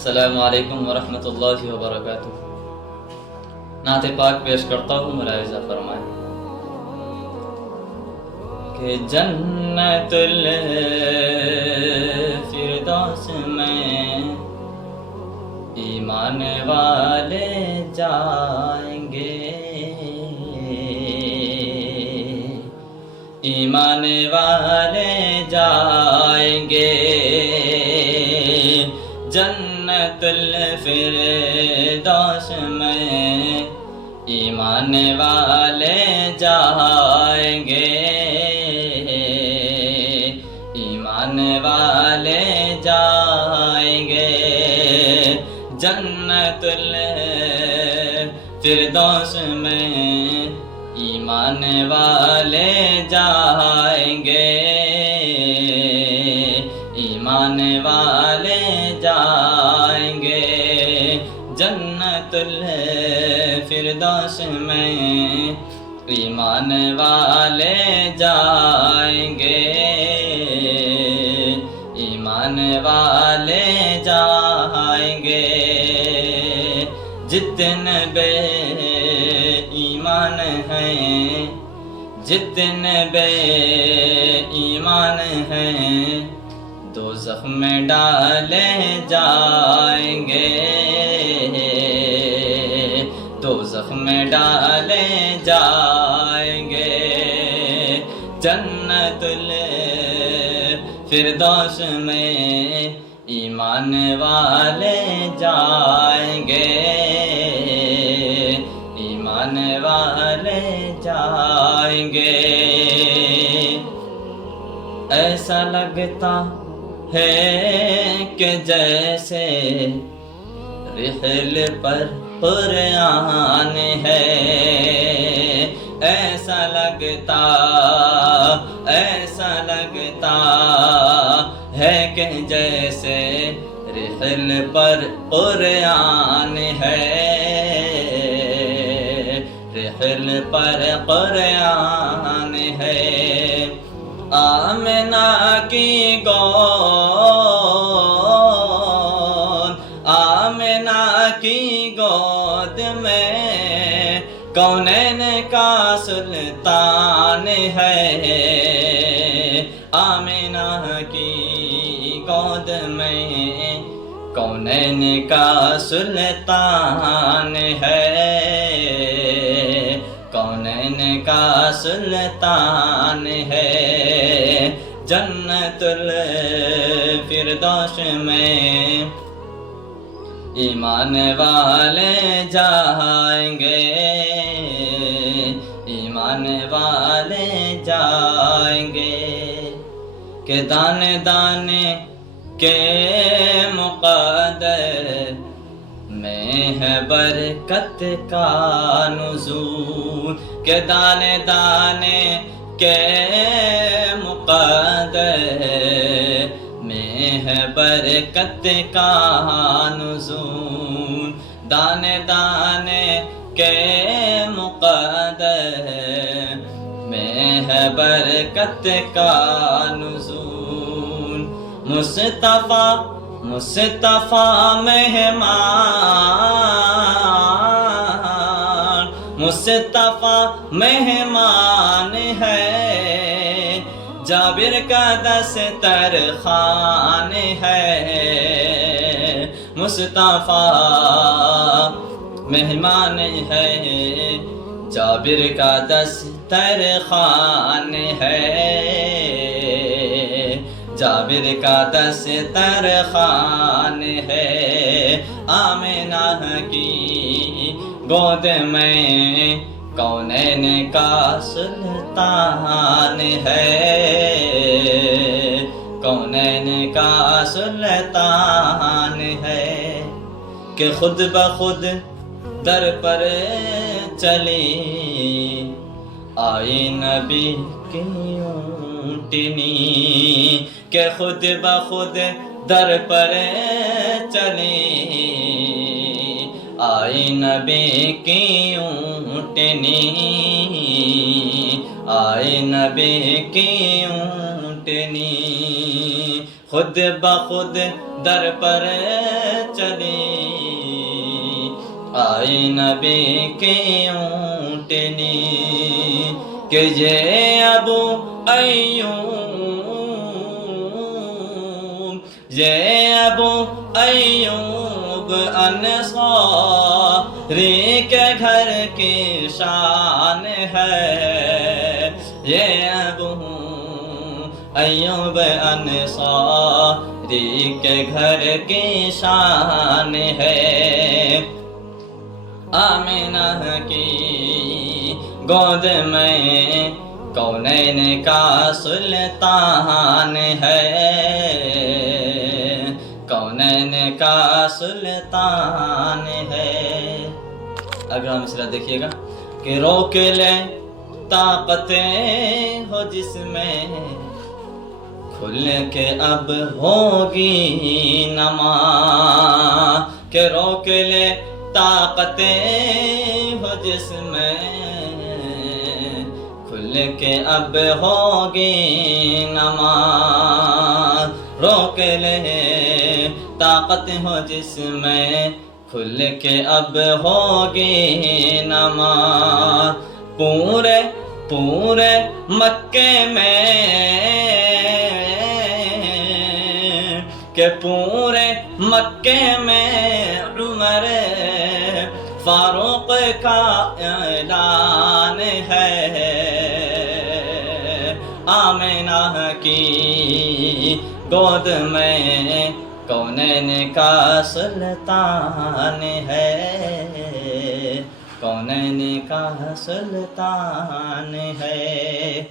السلام علیکم ورحمۃ اللہ وبرکاتہ۔ نعت پاک پیش کرتا ہوں، ملاحظہ فرمائیں کہ جنت الفردوس میں ایمان والے جائیں گے، ایمان والے جائیں گے، جنت الفردوس میں ایمان والے جائیں گے، ایمان والے جائیں گے، جنت الفردوس میں ایمان والے جائیں گے، ایمان والے جائیں گے، جنت الفردوس میں ایمان والے جائیں گے، ایمان والے جائیں گے، جتنے بے ایمان ہیں، جتنے بے ایمان ہیں دوزخ میں ڈالے جائیں گے، دوزخ میں ڈالے جائیں گے، جنت الفردوس میں ایمان والے جائیں گے، ایمان والے جائیں گے۔ ایسا لگتا ہے کہ جیسے رحل پر قرآن ہے، ایسا لگتا ہے کہ جیسے رحل پر قرآن ہے، رحل پر قرآن ہے، آمنہ کی گود، آمنہ کی گود میں کونین کا سلطان ہے، آمنہ کی گود میں کونین کا سلطان ہے، کونین کا سلطان ہے، جنت الفردوس میں ایمان والے جائیں گے، ایمان والے جائیں گے، کہ دانے دانے کے مقدر میں ہے برکت کا نزول، کہ دانے دانے کے مقدر میں ہے برکت کا نزول، دانے دانے کے مقدر میں ہے برکت کا نزول، مصطفیٰ مہمان، مصطفیٰ مہمان ہے، جابر کا دستر خوان ہے، مصطفیٰ مہمان ہے، جابر کا دستر خوان ہے، جابر کا دستر خوان ہے، آمنہ کی گود میں کونین کا سلطان ہے، کونین کا سلطان ہے، کہ خود بخود در پر چلی آئی نبی کی اونٹنی، کہ خود بخود در پر چلی آئی نبی کی اونٹنی، آئی نبی کی اونٹنی، خود بخود در پر چلی، آئی نبی کی اونٹنی کہ یہ ابو ایوب، یہ ابو ایوب انصاری کے گھر کی شان ہے، یہ ابو ایوب انصاری کے گھر کی شان ہے۔ آمینہ کی گود میں کونین کا سلطان ہے، کونین کا سلطان ہے۔ اگلا مصرع دیکھیے گا کہ روک لے طاقتیں ہو جس میں، کھل کے اب ہوگی نما، کہ روک لے طاقتیں ہو جس میں، کھل کے اب ہوگی نماز، روک لے طاقت ہو جس میں، کھل کے اب ہوگی نماز۔ پورے پورے مکے میں کہ پورے مکے میں عمر فاروق کا اعلان ہے، آمینہ کی گود میں کونین کا سلطان ہے، کونین کا سلطان ہے۔